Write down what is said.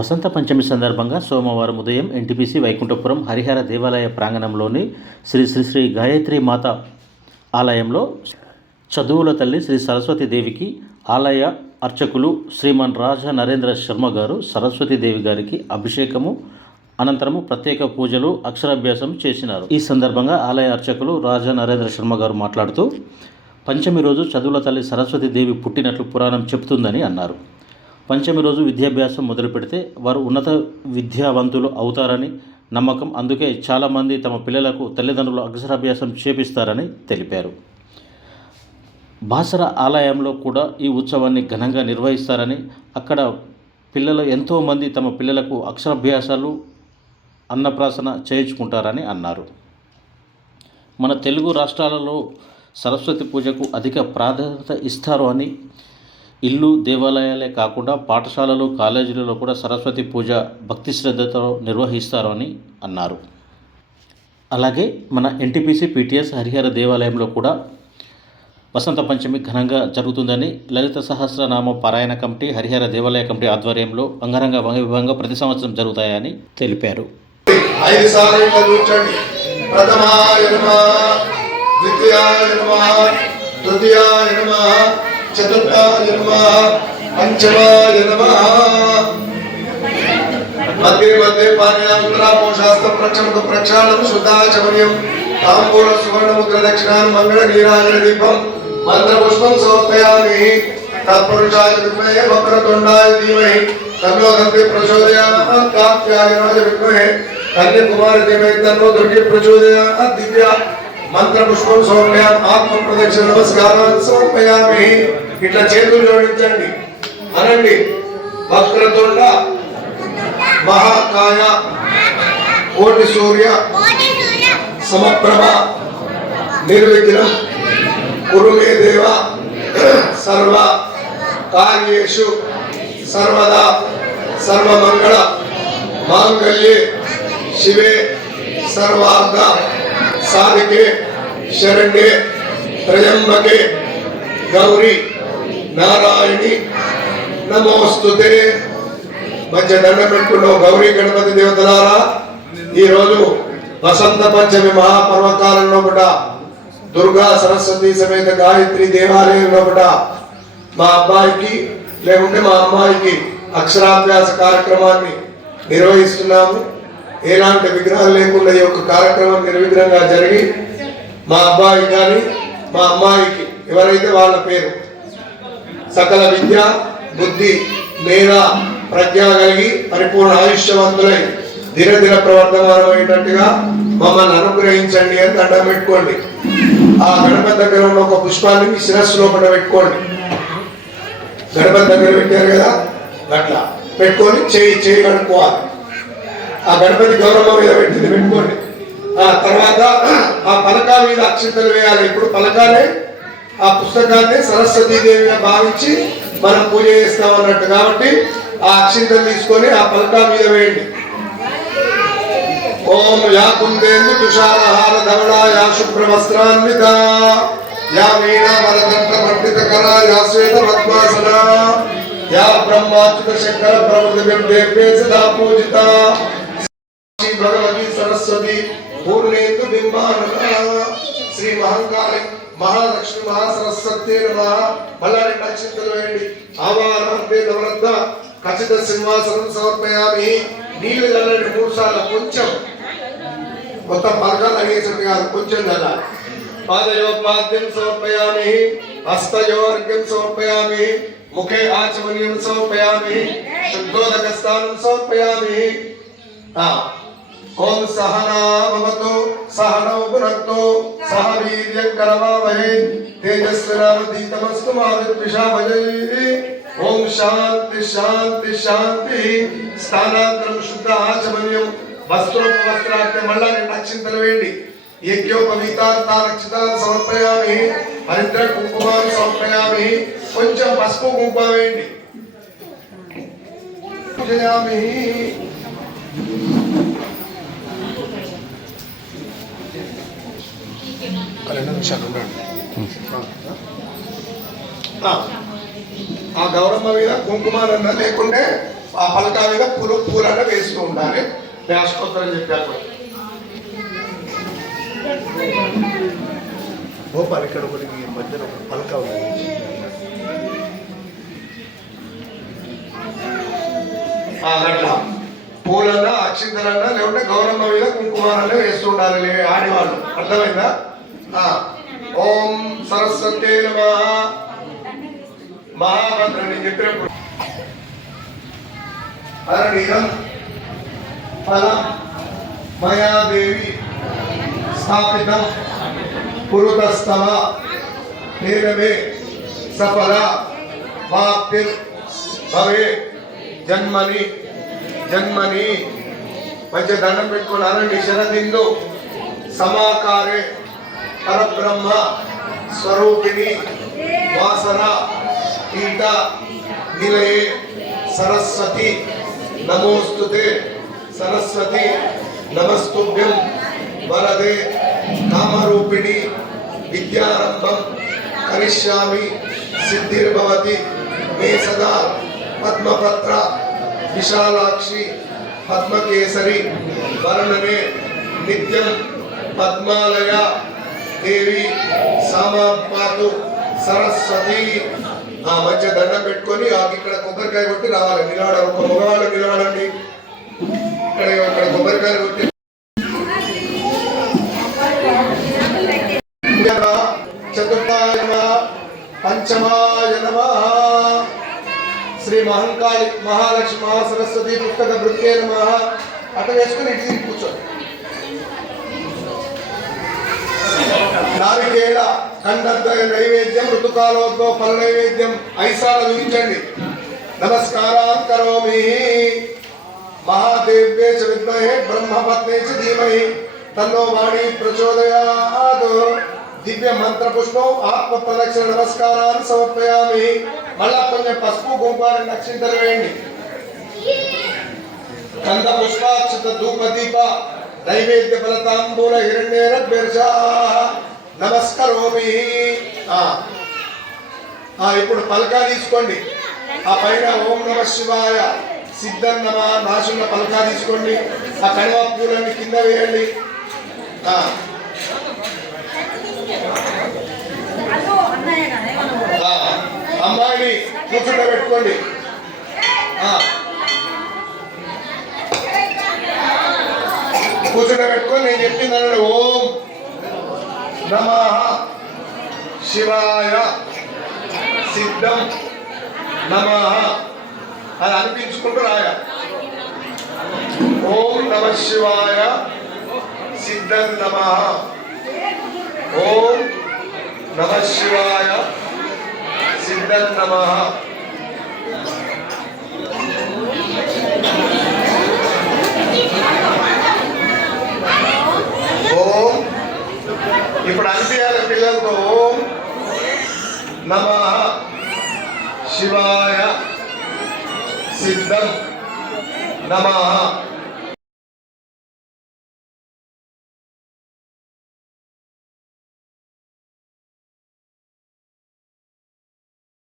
వసంత పంచమి సందర్భంగా సోమవారం ఉదయం ఎన్టీపీసీ వైకుంఠపురం హరిహర దేవాలయ ప్రాంగణంలోని శ్రీ శ్రీ శ్రీ గాయత్రి మాత ఆలయంలో చదువుల తల్లి శ్రీ సరస్వతి దేవికి ఆలయ అర్చకులు శ్రీమన్ రాజ నరేంద్ర శర్మ గారు సరస్వతి దేవి గారికి అభిషేకము అనంతరము ప్రత్యేక పూజలు అక్షరాభ్యాసం చేసినారు. ఈ సందర్భంగా ఆలయ అర్చకులు రాజా నరేంద్ర శర్మ గారు మాట్లాడుతూ పంచమి రోజు చదువుల తల్లి సరస్వతి దేవి పుట్టినట్లు పురాణం చెబుతుందని అన్నారు. పంచమి రోజు విద్యాభ్యాసం మొదలు పెడితే వారు ఉన్నత విద్యావంతులు అవుతారని నమ్మకం. అందుకే చాలామంది తమ పిల్లలకు తల్లిదండ్రులు అక్షరాభ్యాసం చేపిస్తారని తెలిపారు. బాసర ఆలయంలో కూడా ఈ ఉత్సవాన్ని ఘనంగా నిర్వహిస్తారని అక్కడ పిల్లలు ఎంతోమంది తమ పిల్లలకు అక్షరాభ్యాసాలు అన్నప్రాసన చేయించుకుంటారని అన్నారు. మన తెలుగు రాష్ట్రాలలో సరస్వతి పూజకు అధిక ప్రాధాన్యత ఇస్తారు అని ఇల్లు దేవాలయాలే కాకుండా పాఠశాలలు కాలేజీలలో కూడా సరస్వతి పూజ భక్తి శ్రద్ధతో నిర్వహిస్తారు అని అన్నారు. అలాగే మన ఎన్టీపీసీ పీటీఎస్ హరిహర దేవాలయంలో కూడా వసంత పంచమి ఘనంగా జరుగుతుందని లలిత సహస్రనామ పారాయణ కమిటీ హరిహర దేవాలయ కమిటీ ఆధ్వర్యంలో అంగరంగ వైభవంగా ప్రతి సంవత్సరం జరుగుతాయని తెలిపారు. ప్రథమాయ నమ ద్వితీయాయ నమ తృతీయాయ నమ. చతుర్థాయ నమ పంచమాయ నమ మధ్య మధ్య పానీయాముద్రాపోషాస్తం ప్రక్షమత ప్రక్షాళనం శుద్ధాచమనీయం తాంబూల సువర్ణ ముద్ర దక్షిణాన్ మంగళ నీరాజన దీపం మంత్ర పుష్పం సమర్పయామి తత్పురుషాయ విద్మహే వక్రతుండాయ ధీమహి తన్నో గంభీర ప్రచోదయాత్ కాత్యాయనాయ విద్మహే కన్యకుమారి ధీమహి తన్నో దుర్గి ప్రచోదయాత్ దివ్య మంత్ర పుష్పం సమర్పయామి ఆత్మ ప్రదక్షిణ నమస్కారాన్ని సమర్పయామి. ఇట్లా చేతులు జోడించండి. అనండి. వక్రతుండ మహాకాయ కోటి సూర్య సమప్రభ నిర్విఘ్నం కురుమే దేవ సర్వ కార్యేషు సర్వదా సర్వమంగళ మాంగళ్యే శివే సర్వార్థ. సాధికే శరణ్యే త్రయంబకే. గౌరీ నారాయణి నమోస్తుతే. మధ్య దండ పెట్టుకున్న గౌరీ గణపతి దేవతలారా. ఈ రోజు వసంత పంచమి మహాపర్వకాలంలో కూడా దుర్గా సరస్వతి సమేత గాయత్రి దేవాలయంలో కూడా మా అబ్బాయికి లేకుంటే మా అమ్మాయికి అక్షరాభ్యాస కార్యక్రమాన్ని నిర్వహిస్తున్నాము. ఎలాంటి విగ్రహాలు లేకుండా ఈ యొక్క కార్యక్రమం నిర్విఘ్నంగా జరిగి మా అబ్బాయి కానీ మా అమ్మాయికి ఎవరైతే వాళ్ళ పేరు సకల విద్య బుద్ధి మేధ ప్రజ్ఞ కలిగి పరిపూర్ణ ఆయుష్యవంతులై దినదిన ప్రవర్తమానమైనట్టుగా మమ్మల్ని అనుగ్రహించండి అని దండం పెట్టుకోండి. ఆ గణపతి దగ్గర ఉన్న ఒక పుష్పాన్ని మీ శిరస్సు లోపల పెట్టుకోండి. గణపతి దగ్గర పెట్టారు కదా అట్లా పెట్టుకొని చేయి చేయి కడుక్కోవాలి. ఆ గణపతి గౌరవం మీద పెట్టింది పెట్టుకోండి. ఆ తర్వాత ఆ పలకా మీద అక్షతలు వేయాలి. ఇప్పుడు పలకాలే ఆ పుస్తకాన్ని సరస్వతీదేవిగా భావించి మనం పూజ చేస్తాం అన్నట్టు. కాబట్టి ఆ అక్షింతలు తీసుకొని ఆ పలకా మీద వేయండి. ఓం యా కుందేందు తుషారహార ధవళ యా శుభ్ర వస్త్రాన్విత యా వీణా వరదంత పండిత కర యా శ్వేత పద్మాసన యా బ్రహ్మాచ్యుత శంకర ప్రవృతి బింబే సదా పూజిత. ప్రణవతి సరస్వతి పూర్ణేందు బింబానన శ్రీ మహంకాళి మహాలక్ష్మి మహాసరస్వతి నమ. మళ్ళా రెండు అక్షింతలు వేయండి ఆవాహనంతే నవరత్న ఖచ్చిత సింహాసనం సమర్పయామి. నీళ్ళు చల్లండి మూడు సార్లు కొంచెం మొత్తం పలకాలు అనేసరికి కాదు. కొంచెం చల్లాలి పాదయోపాద్యం సమర్పయామి. హస్తయోర్ఘ్యం సమర్పయామి. ముఖే ఆచమనీయం సమర్పయామి. శుద్ధోదక స్థానం సమర్పయామి. ఆ ఓం సహనాభవతు సహనౌ పునక్తు సహ వీర్యం కరవావహే తేజస్వినావతీతమస్తు మా విద్విషావజై ఓం శాంతి శాంతి శాంతి. స్థానాంతరం శుద్ధ ఆచమన్యం. వస్త్రోపవస్త్రాన్ని మళ్ళా రెండు అక్షింతలు వేయండి. యజ్ఞోపవీతార్థాలక్షితాన్ని సమర్పయామి. హరిద్ర కుంకుమాన్ని సమర్పయామి. కొంచెం పసుపు కుంకుమ వేయండి. పూజయామి. రెండు నిమిషాలు ఉండండి ఆ, ఆ. గౌరమ్మ మీద కుంకుమానన్న లేకుంటే ఆ పలక మీద పూలు పూలన్న వేస్తూ ఉండాలి. అష్టోత్తరం చెప్పాను భోపాల్ ఇక్కడ ఒకటి ఈ మధ్యన ఒక పలక ఉంది. పూలన్నా అక్షింతలన్నా లేకుంటే గౌరమ్మ మీద కుంకుమాలన్నా వేస్తూ ఉండాలి. ఆడేవాళ్ళు. అర్థమైందా. ఓం సరస్వతే నమ. మహామంత్రం నేను చెప్పినప్పుడు అరణ్యం ఫలం మయాదేవి స్థాపితం పురుతస్తవ నీరమే సఫల వాప్తిర్ భవే జన్మని జన్మని. మంచి దండం పెట్టుకున్నారండి శరదిందు సమాకారే పరబ్రహ్మ స్వరూపిణి వాసన పీఠ నిలయే సరస్వతి నమోస్తుతే సరస్వతి నమస్తుభ్యం వరదే కామరూపిణి విద్యారంభం కరిష్యామి సిద్ధిర్భవతి మే సదా పద్మపత్ర విశాలాక్షి పద్మకేసరి వర్ణనే నిత్యం పద్మాలయ దేవి సామాపాతు సరస్వతి. ఆ మధ్య దండం పెట్టుకొని ఆ ఇక్కడ కొబ్బరికాయ కొట్టి రావాలి. నిలబడాలి ఒక మగవాళ్ళు నిలవడండి ఇక్కడ ఇక్కడ కొబ్బరికాయ కొట్టి చతుర్థాయ నమః. పంచమాయ శ్రీ మహంకాళి మహాలక్ష్మి మహాసరస్వతి పుస్తక బృత్తే నమ. అట వేసుకుని ఇటు తిరిగి కూర్చోండి. నారికేళ ఖండద్వయ నైవేద్యం ఋతుకాలోద్భవ ఫల నైవేద్యం ఐసాల విధించండి. నమస్కారాన్ కరోమి. మహాదేవ్యే చ విద్మహే బ్రహ్మపత్నే చ ధీమహి. తన్నో వాణి ప్రచోదయాత్. దివ్య మంత్ర పుష్పం ఆత్మ ప్రదక్షిణ నమస్కారాన్ని సమర్పయామి. మళ్ళా కొంచెం పసుపు గుంపాన్ని నక్షింతలు వేయండి. కంద పుష్పాక్షత ధూప దీప నైవేద్య ఫలతాంబూల హిరణ్యేర నమస్కరోమి. ఇప్పుడు పలకా తీసుకోండి. ఆ పైన ఓం నమ శివాయ సిద్ధన్నమ నమ నాశున్న పలకా తీసుకోండి. ఆ కడవ పూలన్నీ కింద వేయండి. అమ్మాయిని కూర్చుండ పెట్టుకోండి దగ్గర పెట్టుకొని నేను చెప్పింది ఓం నమ శివాయ సిద్ధం నమ అది అనిపించుకుంటూ రాయ. ఓం నమ శివాయ సిద్ధం నమ ఓం నమ శివాయ సిద్ధం నమ ఓం. ఇప్పుడు అనిపించాలి పిల్లలతో ఓం. నమ శివాయ సిద్ధం. నమ